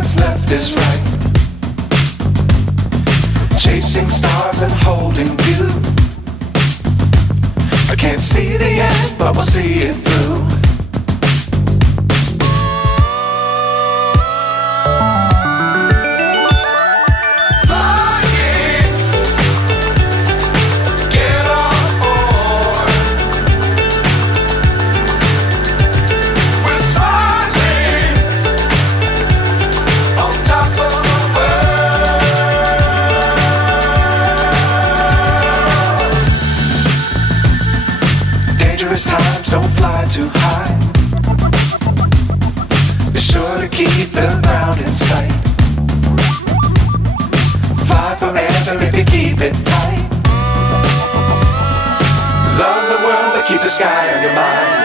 what's left is right. Chasing stars and holding you. I can't see the end, but we'll see it through. Times don't fly too high. Be sure to keep the ground in sight. Fly forever if you keep it tight. Love the world but keep the sky on your mind.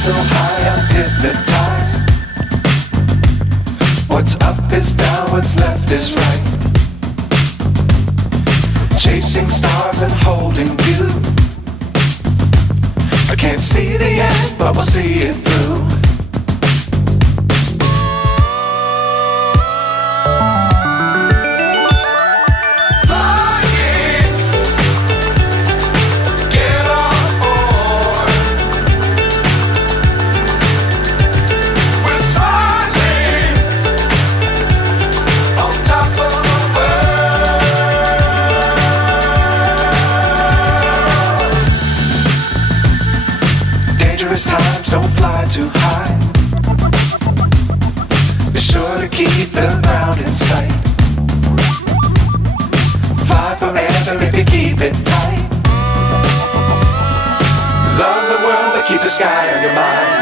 So high I'm hypnotized. What's up is down, what's left is right. Chasing stars and holding you. I can't see the end, but we'll see it through. Times don't fly too high. Be sure to keep the ground in sight. Fly forever if you keep it tight. Love the world but keep the sky on your mind.